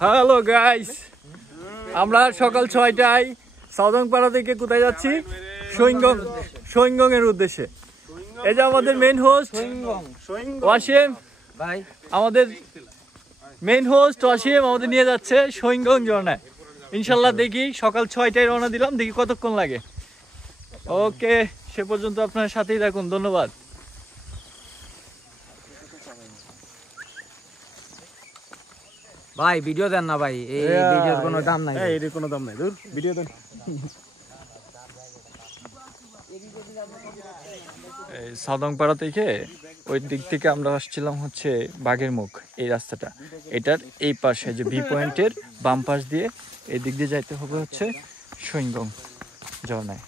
Hello guys, আমরা সকাল 6টায় সাউদাংপাড়া থেকে কোথায় যাচ্ছি? সোয়িংগং এর উদ্দেশ্যে। এই যে আমাদের মেইন হোস্ট ওয়াসিম ভাই, আমাদের মেইন হোস্ট ওয়াসিম আমাদের নিয়ে যাচ্ছে সোয়িংগং ঝর্ণায়। ইনশাল্লাহ দেখি সকাল 6টায় রওনা দিলাম, দেখি কতক্ষণ লাগে। ওকে, সে পর্যন্ত আপনার সাথেই থাকুন। ধন্যবাদ। ভাই ভিডিও দেন না ভাই, এই ভিডিওর কোনো দাম নাই। এর কোনো দাম নাই, দূর ভিডিও দেন। সাউদাংপাড়া থেকে ওই দিক থেকে আমরা আসছিলাম হচ্ছে বাঘের মুখ, এই রাস্তাটা। এটার এই পাশে যে ভি পয়েন্টের বাম পাশ দিয়ে এই দিক দিয়ে যাইতে হবে হচ্ছে সোয়িংগং ঝর্ণায়।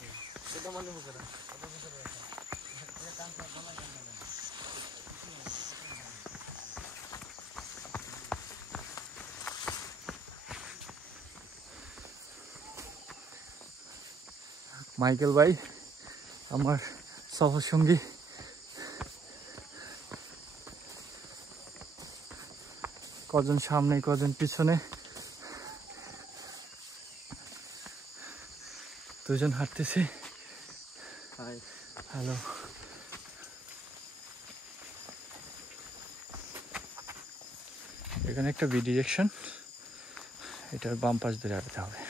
মাইকেল ভাই আমার সফর সঙ্গী। কজন সামনে কজন পিছনে, দুজন হাঁটতেছি। হ্যালো, এখানে একটা বি ডিরেকশন, এটার বাম পাশ দিয়ে হাঁটতে হবে।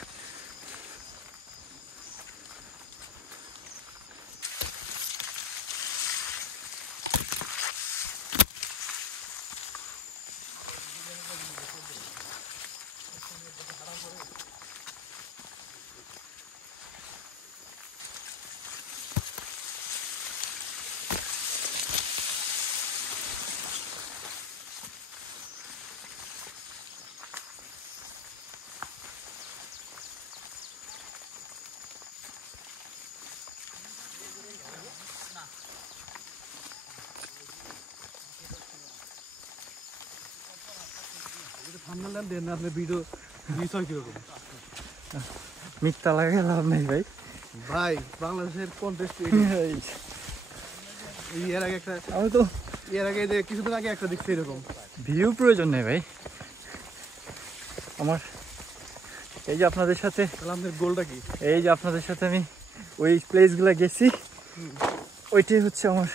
মিথ্যা লাগে লাভ নেই ভাই। ভাই বাংলাদেশের কন্টেস্ট এর আগে একটা, আমি তো এর আগে যে কিছুদিন আগে একটা দেখছি এরকম। ভিউ প্রয়োজন নেই ভাই আমার। এই যে আপনাদের সাথে, আমাদের গোলটা কি? এই যে আপনাদের সাথে আমি ওই প্লেসগুলো গেছি, ওইটাই হচ্ছে আমার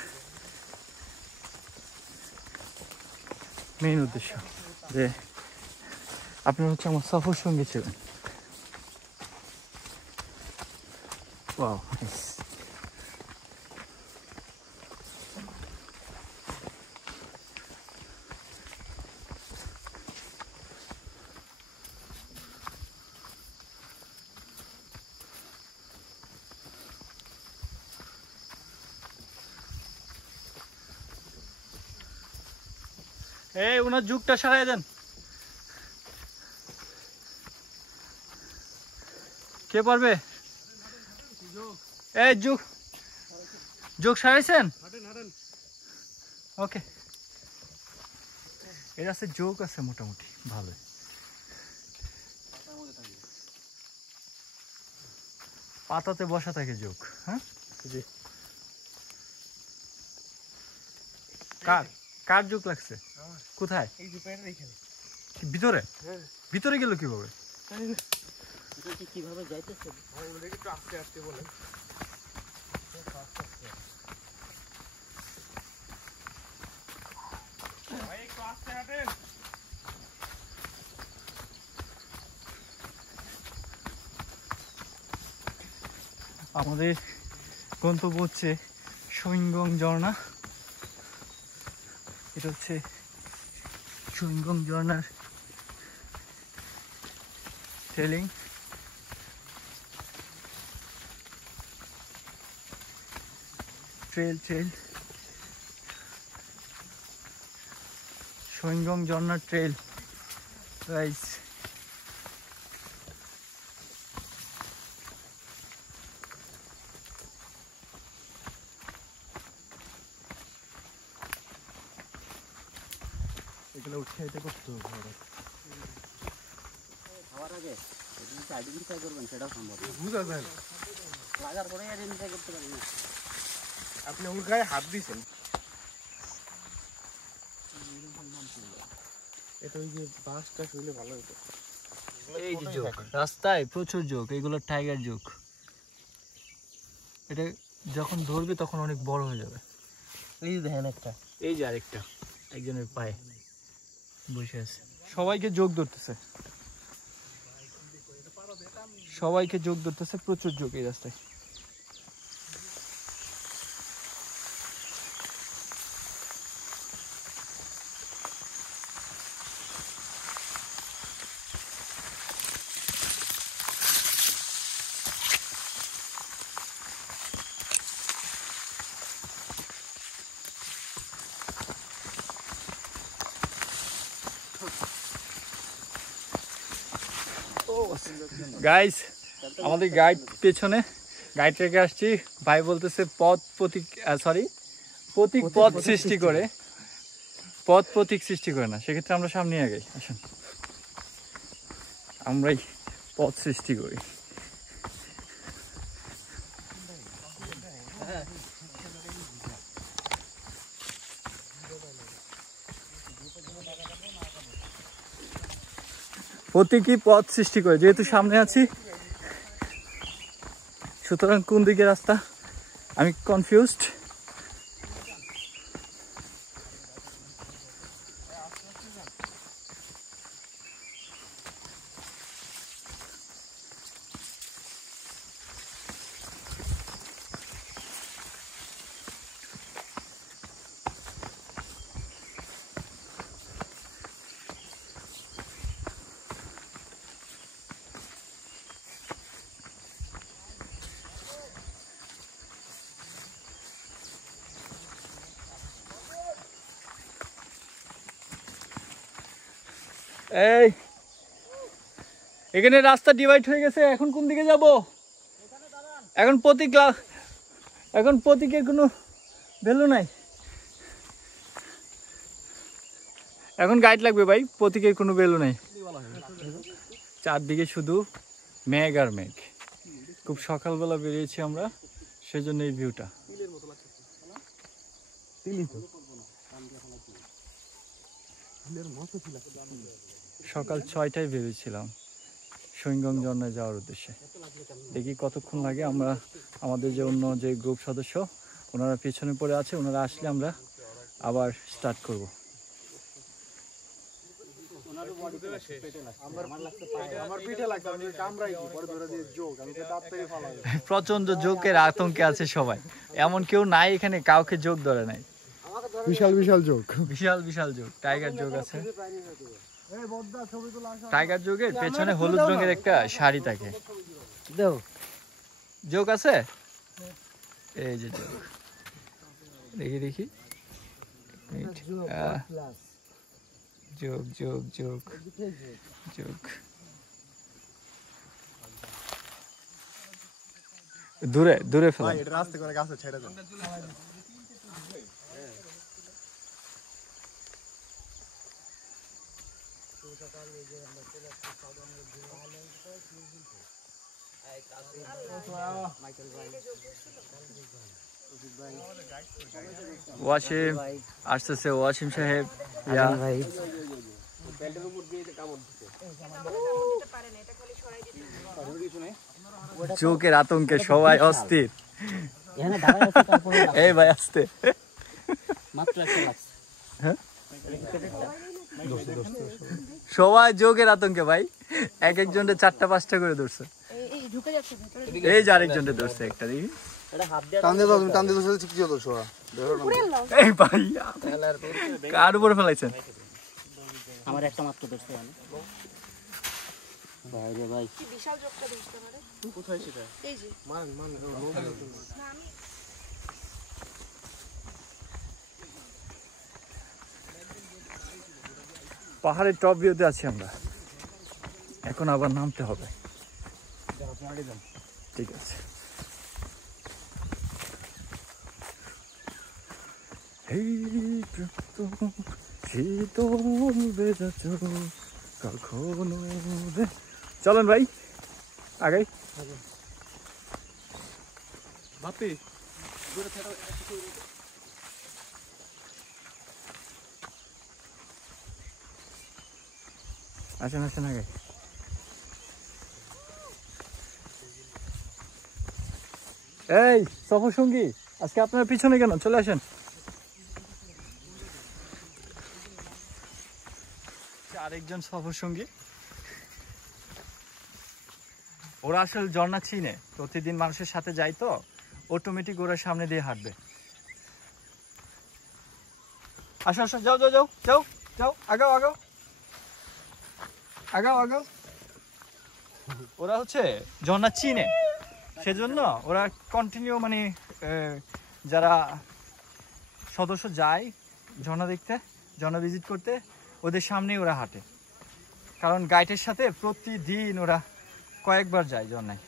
মেইন উদ্দেশ্য, যে আপনি হচ্ছে আমার সফর সঙ্গী ছিলেন। ওয়াও, এই ওনার যুগটা সারাই দেন। কে পারবে? এই যুগ সারাইছেন? ওকে, এর আছে যোগ আছে মোটামুটি ভালো। পাতাতে বসা থাকে যোগ। হ্যাঁ, কার যোগ লাগছে? কোথায়? ভিতরে? ভিতরে গেল কিভাবে? কিভাবে যাইতেছে একটু আস্তে আস্তে বলেন। আমাদের গন্তব্য হচ্ছে সোয়িংগং ঝর্ণা। এটা হচ্ছে সোয়িংগং ঝর্ণার ট্রেলিং। ট্রেল সোয়িংগং ঝর্ণার ট্রেল গাইস। এগুলো উৎসাহিত করতে হবে। খাওয়ার আগে আইডেন্টিফাই করবেন, সেটাও সম্ভব বুঝা যায় না, লাগার পরে আইডেন্টিফাই করতে পারি না। আপনি ওর গায়ে হাত দিয়েছেন। এটা ওই যে বাসটা শুলে ভালো হতো। এই যে জোক রাস্তায় প্রচুর জোক, এগুলো টাইগার জোক। এটা যখন ধরবে তখন অনেক বড় হয়ে যাবে। এই যে দেখেন একটা, এই যে আরেকটা একজনের পায়ে বসে আছে। সবাইকে যোগ ধরতেছে, সবাইকে যোগ ধরতেছে, প্রচুর যোগ এই রাস্তায়। গাইস আমাদের গাইড পেছনে, গাইড রেখে আসছি। ভাই বলতেছে পথ প্রতীক পথ সৃষ্টি করে, পথ প্রতীক সৃষ্টি করে না। সেক্ষেত্রে আমরা সামনে আগাই, আসুন আমরাই পথ সৃষ্টি করি। প্রতীকী পথ সৃষ্টি করে, যেহেতু সামনে আছি সুতরাং কোন দিকে রাস্তা আমি কনফিউজড। এই এখানে রাস্তা ডিভাইড হয়ে গেছে, এখন কোন দিকে যাব? এখন প্রতীকের কোনো ভ্যালু নাই, এখন গাইড লাগবে ভাই, প্রতীকের কোনো ভ্যালু নাই। চারদিকে শুধু মেঘ আর মেঘ। খুব সকালবেলা বেরিয়েছি আমরা, সেজন্য এই ভিউটা। সকাল 6টায় বেরিয়েছিলাম সৈঙ্গং ঝর্ণায় যাওয়ার উদ্দেশ্যে। দেখি কতক্ষণ লাগে। আমরা আমাদের যে অন্য যে গ্রুপ সদস্য ওনারা পেছনে পড়ে আছে, ওনারা আসলে আমরা আবার স্টার্ট করব। প্রচন্ড জোকের আতঙ্কে আছে সবাই, এমন কেউ নাই এখানে কাউকে জোক ধরে নাই। বিশাল বিশাল জোক, বিশাল বিশাল জোক। টাইগার জোক আছে, টাইগার জোকের পেছনে হলুদ রঙের একটা শাড়ি থাকে। জোক আছে, এই যে জোক, দেখি দেখি, জোক জোক জোক জোক। দূরে দূরে ফেলা, রাস্তা করে গাছে ছেড়ে দেন। ওয়াসিম আসতেছে, ওয়াসিম সাহেব। ইয়া ভাই জোকের আতঙ্কে সবাই অস্থির। এই ভাই আসতে মাত্র একটা লাগছে। সবাই জোকের আতঙ্কে ভাই, এক একজনের 4টা 5টা করে ধরছে। এই যে আরেকজনের ধরছে একটা, দেখি এই ভাই কার উপরে ফেলাইছেন? আমার একটা মাত্র ধরছে। ভাই রে ভাই, কি বিশাল জোকটা ধরতে পারে। কোথায় সেটা? এই যে মান মান না আমি পাহাড়ের টপ ভিউতে আছি আমরা, এখন আবার নামতে হবে। ঠিক আছে। শীতল বেজাচ্ছ কখনো, চলেন ভাই আগাই। বাপি আসেন আসেন আগে। এই সফর সঙ্গী, আজকে আপনার পিছনে কেন? চলে আসেন। আরেকজন সফর সঙ্গী, ওরা আসলে ঝর্ণা চিনে, প্রতিদিন মানুষের সাথে যায় তো অটোমেটিক ওরা সামনে দিয়ে হাঁটবে। আসো আসো, যাও যাও যাও যাও যাও, আগাও আগাও আগাও আগাও। ওরা হচ্ছে ঝর্ণা চিনে, সেজন্য ওরা কন্টিনিউ মানে যারা সদস্য যায় ঝর্ণা দেখতে, ঝর্ণা ভিজিট করতে, ওদের সামনেই ওরা হাঁটে। কারণ গাইডের সাথে প্রতিদিন ওরা কয়েকবার যায় ঝর্ণায়।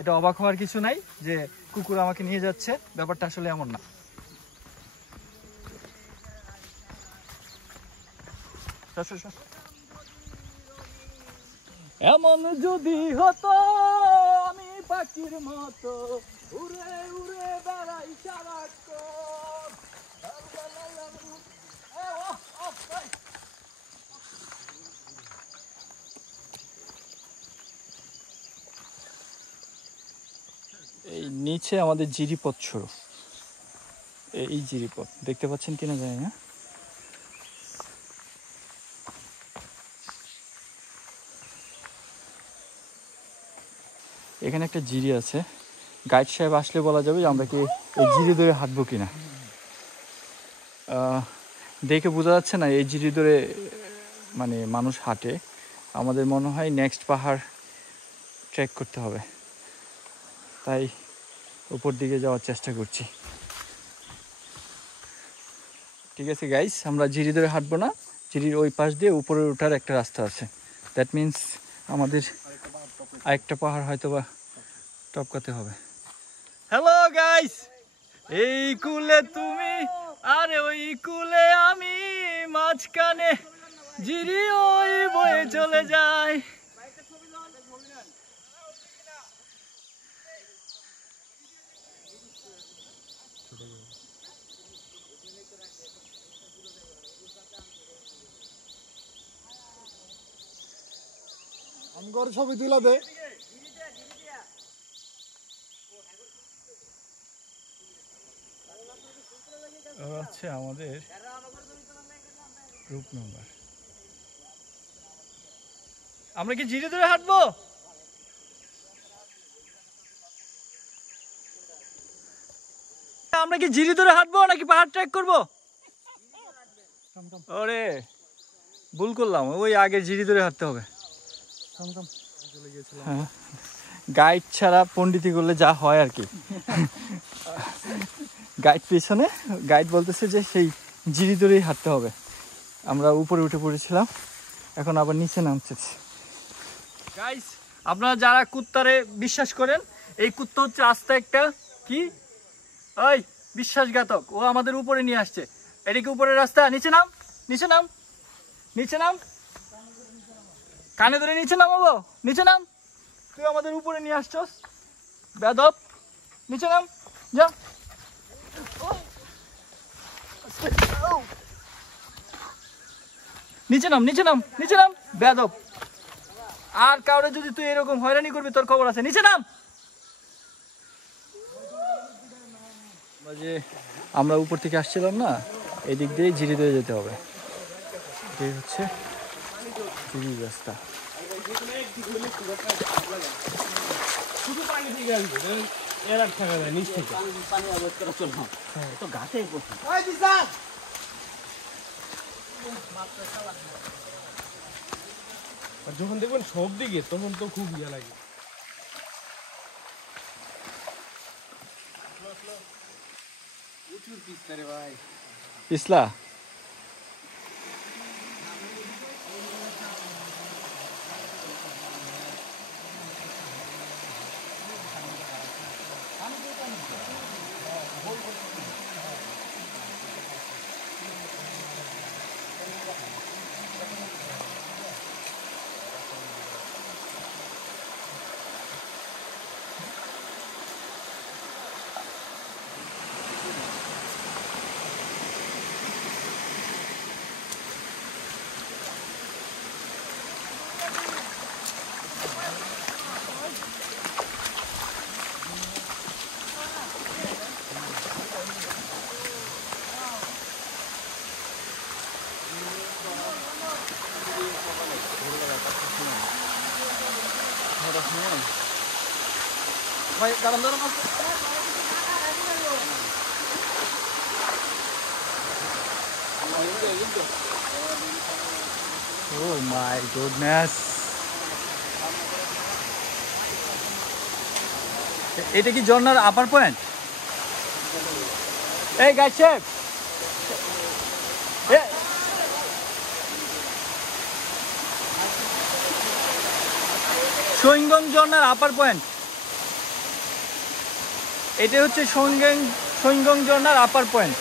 এটা অবাক হওয়ার কিছু নাই যে কুকুর আমাকে নিয়ে যাচ্ছে, ব্যাপারটা আসলে এমন না। এমন যদি হতো আমি পাখির মতো উড়ে উড়ে বেড়াই সারাক্ষণ। এই নিচে আমাদের জিরিপথ শুরু, এই জিরিপথ দেখতে পাচ্ছেন কিনা জানি না। এখানে একটা জিরি আছে, গাইড সাহেব আসলে বলা যাবে যে আমরা কি এই জিরি ধরে হাঁটবো কিনা। দেখে বোঝা যাচ্ছে না এই জিরি ধরে মানে মানুষ হাঁটে। আমাদের মনে হয় নেক্সট পাহাড় ট্রেক করতে হবে, তাই উপর দিকে যাওয়ার চেষ্টা করছি। ঠিক আছে গাইস, আমরা জিরি ধরে হাঁটবো না, জিরির ওই পাশ দিয়ে উপরে ওঠার একটা রাস্তা আছে। দ্যাট মিন্স আমাদের আরেকটা পাহাড় হয়তো বা টপকাতে হবে। হ্যালো গাইস, এই কুলে তুমি আর ওই কুলে আমি, মাঝখানে জিরি ওই বয়ে চলে যায়। আমি করে ছবি তুলা দে। হচ্ছে আমাদের গ্রুপ মেম্বার। আমরা কি জিরি ধরে হাঁটবো? আমরা কি জিরি ধরে হাঁটবো নাকি পাহাড় ট্রেক করবো? ওরে ভুল করলাম, ওই আগে জিরি ধরে হাঁটতে হবে। গাইড ছাড়া পণ্ডিতি করলে যা হয় আর কি। গাইড পেছনে, গাইড বলতেছে যে সেই জিরি ধরেই হাঁটতে হবে। আমরা উপরে উঠে পড়েছিলাম, এখন আবার নিচে নামতেছি। গাইস, আপনারা যারা কুত্তারে বিশ্বাস করেন, এই কুত্তা হচ্ছে আস্তে একটা কি ওই বিশ্বাসঘাতক। ও আমাদের উপরে নিয়ে আসছে। এদিকে উপরের রাস্তা, নিচে নাম, নিচে নাম, নিচে নাম, কানে ধরে নিচে নামাবো, নিচে নাম। তুই আমাদের উপরে নিয়ে আসছস বেদব, নিচে নাম, যা। নিচে নাম, নিচে নাম, নিচে নাম, বেদব। আর কাউরে যদি তুই এরকম হয়রানি করবি তোর খবর আছে, নিচে নাম। আমরা উপর থেকে আসছিলাম না, এই দিক দিয়ে জিরি দিয়ে যেতে হবে। এই হচ্ছে জিরির রাস্তা। শুধু পানি থেকে আসবে, এর আর থাকা যায় নিচ থেকে। পানি আবাদ করা চলবে তো ঘাটে পড়ছে। আর যখন দেখবেন সব দিকে তখন তো খুব ইয়া লাগে। প্রচুর পিস্তা রে ভাই, পিছলা। ভাই কারণ ধরো Oh my goodness. এটা কি ঝর্ণার আপার পয়েন্ট? এই গাইড শেফ, সোয়িংগং ঝর্ণার আপার পয়েন্ট। এটা হচ্ছে সোয়িংগং ঝর্ণার আপার পয়েন্ট,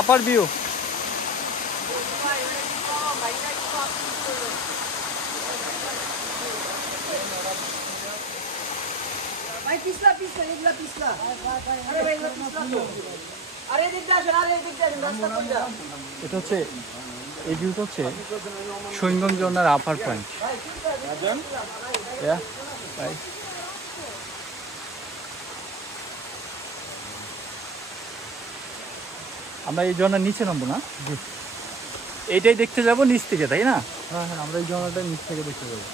আপার ভিউ। ভাই পিছলা পিছলা এগুলা পিছলা আরে ভাই এগুলা পিছলা তো আরে এদিকে আসেন রাস্তা কোনটা এটা হচ্ছে এই ভিউটা হচ্ছে সোয়িংগং ঝর্ণার আপার পয়েন্ট। আমরা এই ঝর্ণার নিচে নামবো না, এইটাই দেখতে যাবো নিচ থেকে, তাই না? হ্যাঁ হ্যাঁ, আমরা এই ঝর্ণাটা নিচ থেকে দেখতে যাবো।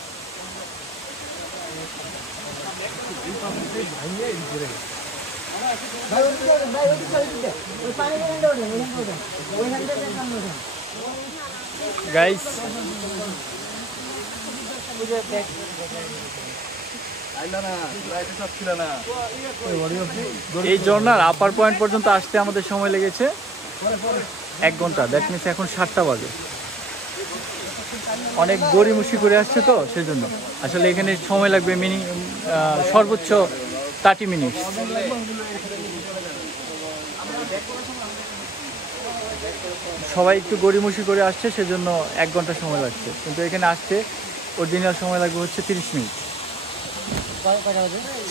গাইস, এই ঝর্ণার আপার পয়েন্ট পর্যন্ত আসতে আমাদের সময় লেগেছে 1 ঘন্টা। দ্যাট মিনস এখন 7টা বাজে। অনেক গড়িমসি করে আসছে তো সেজন্য আসলে এখানে সময় লাগবে সর্বোচ্চ 30 মিনিট। সবাই একটু গড়িমসি করে আসছে সেজন্য 1 ঘন্টা সময় লাগছে, কিন্তু এখানে আসতে অরিজিনাল সময় লাগবে হচ্ছে 30 মিনিট।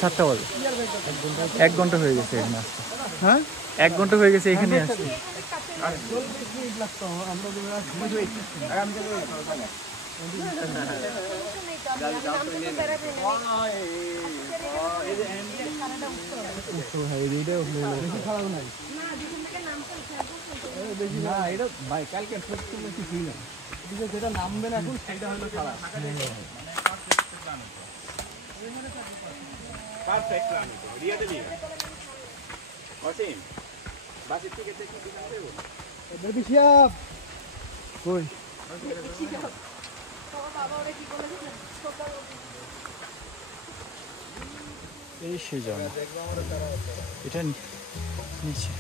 7টা বাজে, 1 ঘন্টা হয়ে গেছে এখানে আসতে। হ্যাঁ, 1 ঘন্টা হয়ে গেছে এখানে আসতে। যেটা নামবে না এখন সেটা হলো খারাপ। পারফেক্ট প্ল্যান তো রিয়া দিলি অসীম বাসের থেকে দেখি দিবেন দেব বেবি শিয়াব কই বাবা ওরা কি বলেছে সকাল এই সেই ঝর্ণা, এটা নিচে।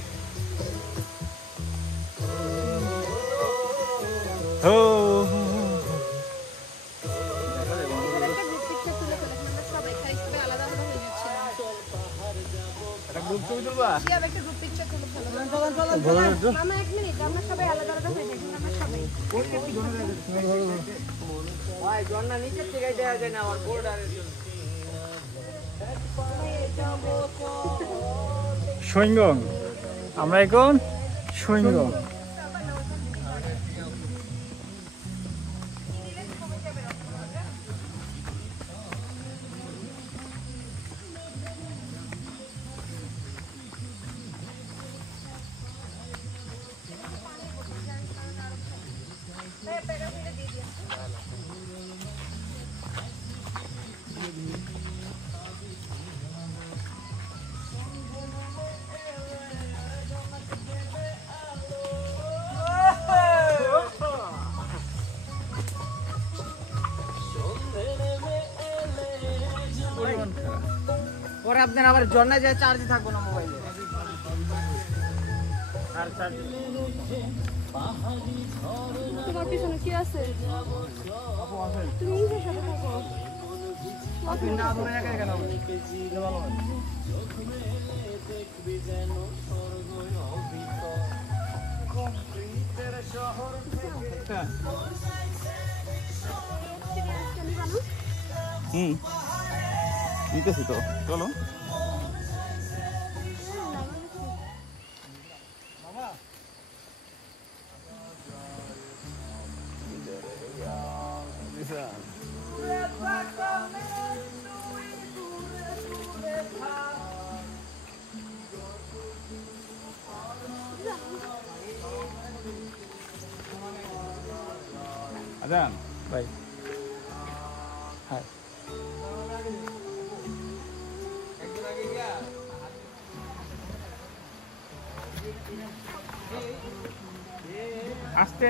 ও সোয়িংগং, আমরা এখন সোয়িংগং। পরে আপনার আবার ঝর্ণায় যায় চার্জ থাকবো না মোবাইলে। তোমার পিছনে কি আছে? তুমি নিজের সাথে থাকো। আপনি না ধরে একা কেন? নিতেছি তো, চলো। আদান ভাই, হ্যাঁ আস্তে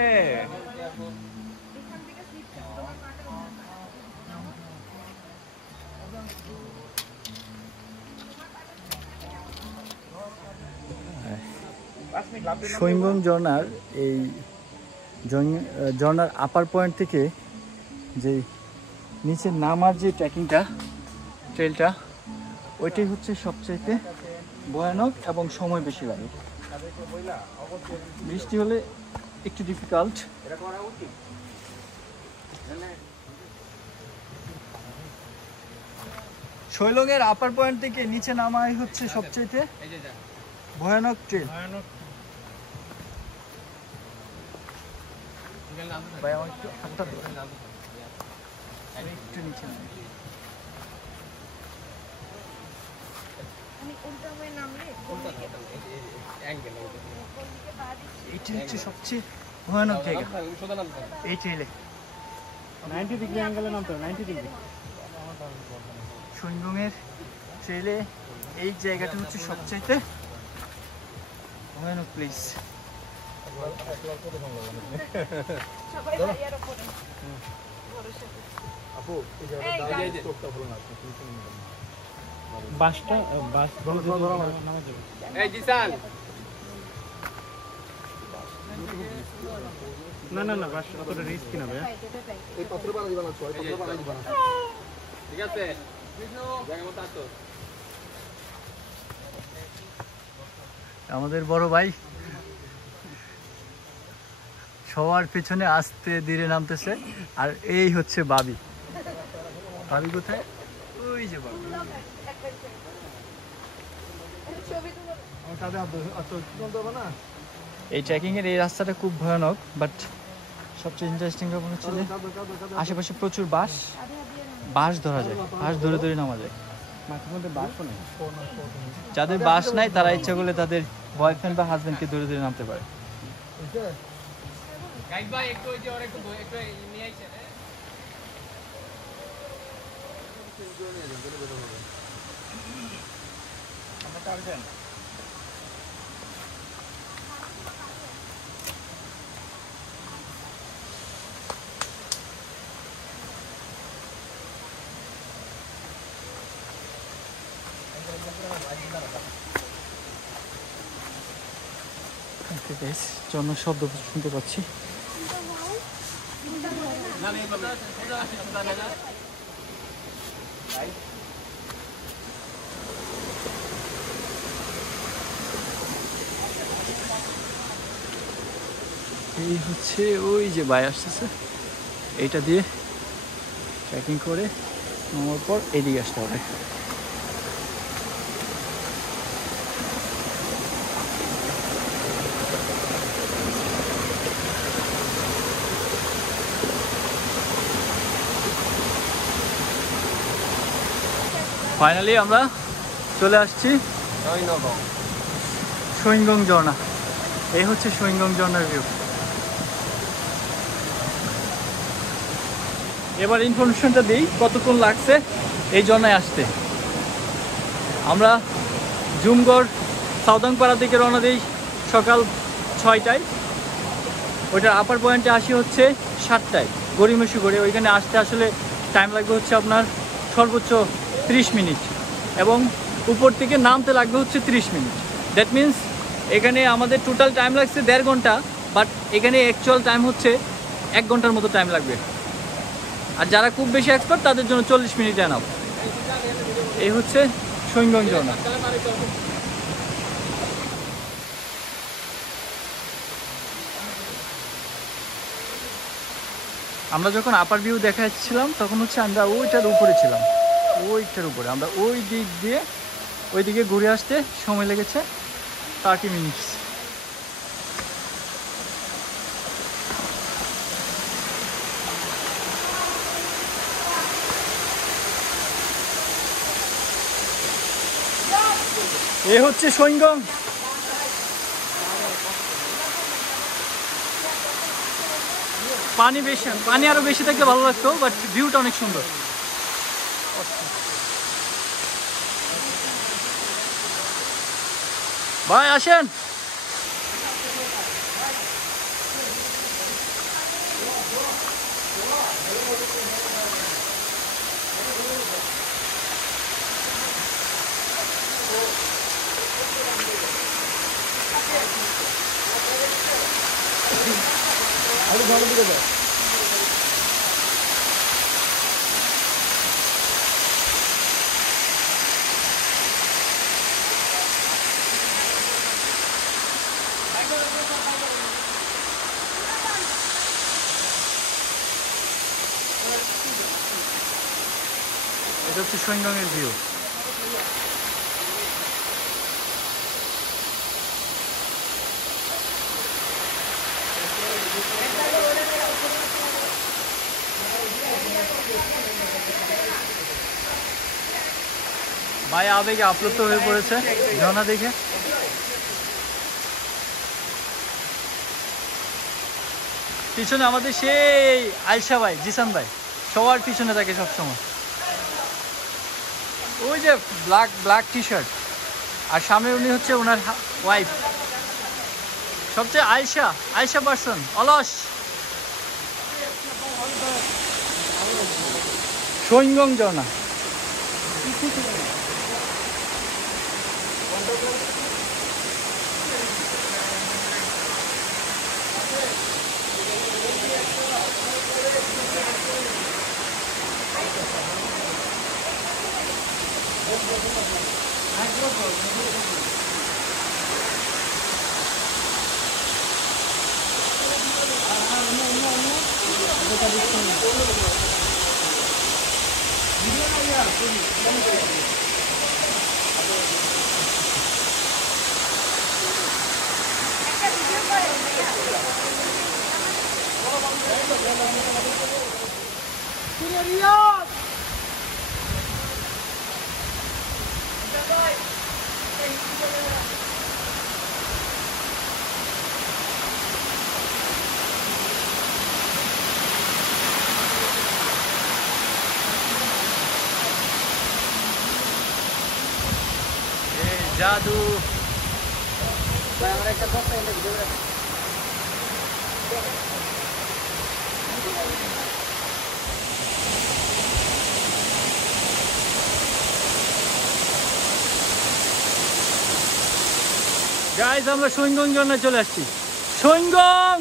সৈঙ্গং ঝর্ণার এই ঝর্ণার আপার পয়েন্ট থেকে যে নিচে নামার যে ট্রেকিংটা ট্রেলটা ওইটাই হচ্ছে সবচাইতে ভয়ানক এবং সময় বেশি লাগে। বৃষ্টি হলে একটু ডিফিকাল্ট। শৈলংয়ের আপার পয়েন্ট থেকে নিচে নামাই হচ্ছে সবচাইতে ভয়ানক ট্রেল। ভাই আমার একটু হাতটা দিন। একটু নিচে নামি। এইটা হচ্ছে সবচেয়ে ভয়ানক জায়গা এই ট্রেলে। 90 ডিগ্রি অ্যাঙ্গেলে নামতে হবে, 90 ডিগ্রি। সৈঙ্গংয়ের ট্রেলে এই জায়গাটা হচ্ছে সবচাইতে ভয়ানক প্লেস। বাসটা বাস এই জিসান না না না বাস অতটা রিস্ক না ভাই। ঠিক আছে জায়গা মতো আসো। আমাদের বড় ভাই সবার পেছনে আস্তে ধীরে নামতেছে। আর এই হচ্ছে বাবি। বাবি কোথায়? ওই যে বাবি। এই ট্রেকিং এর এই রাস্তাটা খুব ভয়ানক, বাট সবচেয়ে ইন্টারেস্টিং ব্যাপার হচ্ছে যে আশেপাশে প্রচুর বাঁশ ধরা যায়, বাঁশ ধরে ধরে নামা যায়। যাদের বাঁশ নাই তারা ইচ্ছা করলে তাদের বয়ফ্রেন্ড বা হাজবেন্ডকে ধরে ধরে নামতে পারে। গাইড ভাই একটু ওই যে আর একটু নিয়ে আইছে রে। আমরা কাটবেন। জন্য শব্দ শুনতে পাচ্ছি। এই হচ্ছে ওই যে বাই আসতেছে, এইটা দিয়ে ট্রেকিং করে নামার পর এদিকে আসতে হবে। ফাইনালি আমরা চলে আসছি সৈঙ্গং ঝর্ণা। এই হচ্ছে সৈঙ্গং ঝর্ণার ভিউ। এবার ইনফরমেশনটা দিই কতক্ষণ লাগছে এই ঝর্ণায় আসতে। আমরা জুমগড় সাউদাংপাড়া থেকে রওনা দিই সকাল 6টায়। ওইটার আপার পয়েন্টে আসি হচ্ছে 7টায় গড়িমসি করে। ওইখানে আসতে আসলে টাইম লাগবে হচ্ছে আপনার সর্বোচ্চ 30 মিনিট এবং উপর থেকে নামতে লাগবে হচ্ছে 30 মিনিট। দ্যাট মিন্স এখানে আমাদের টোটাল টাইম লাগছে 1.5 ঘন্টা, বাট এখানে অ্যাকচুয়াল টাইম হচ্ছে 1 ঘন্টার মতো টাইম লাগবে। আর যারা খুব বেশি এক্সপার্ট তাদের জন্য 40 মিনিট এনাফ। এই হচ্ছে সৈঙ্গং ঝর্ণা। আমরা যখন আপার ভিউ দেখাচ্ছিলাম তখন হচ্ছে আমরা ওইটার উপরে ছিলাম, ওইটার উপরে। আমরা ওই দিক দিয়ে ওইদিকে ঘুরে আসতে সময় লেগেছে 30 মিনিট। এ হচ্ছে সৈঙ্গং। পানি আরো বেশি থাকলে ভালো লাগতো, বাট ভিউটা অনেক সুন্দর। ভাই আসেন। এটা হচ্ছে সোয়িংগংয়ের ভিউ। ভাই আবেগে আপ্লুত হয়ে পড়েছে ঝর্ণা দেখে। পিছনে আমাদের সেই আয়শা ভাই, জিসান ভাই সবার পিছনে থাকে সবসময়। ওই যে ব্ল্যাক টি শার্ট, আর সামনে উনি হচ্ছে ওনার ওয়াইফ, সবচেয়ে আয়শা পার্সন অলস। সোয়িংগং ঝর্ণা। জাদু। আমার একটা কথা এনে ভিডিও রাখ। গাইস আমরা সোয়িংগং ঝর্ণায় চলে আসছি। সোয়িংগং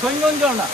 সোয়িংগং ঝর্ণা।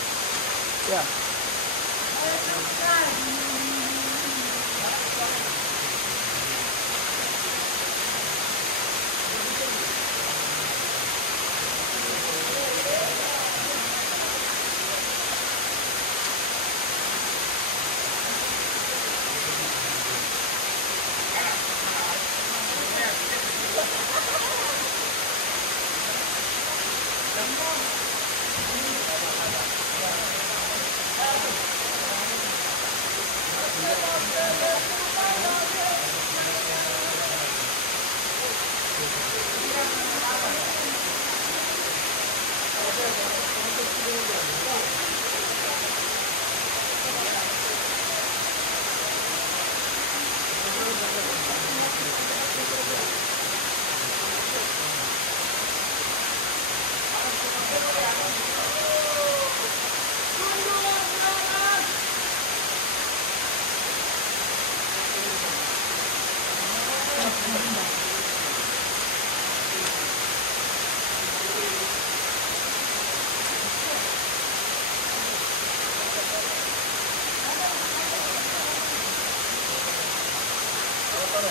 করে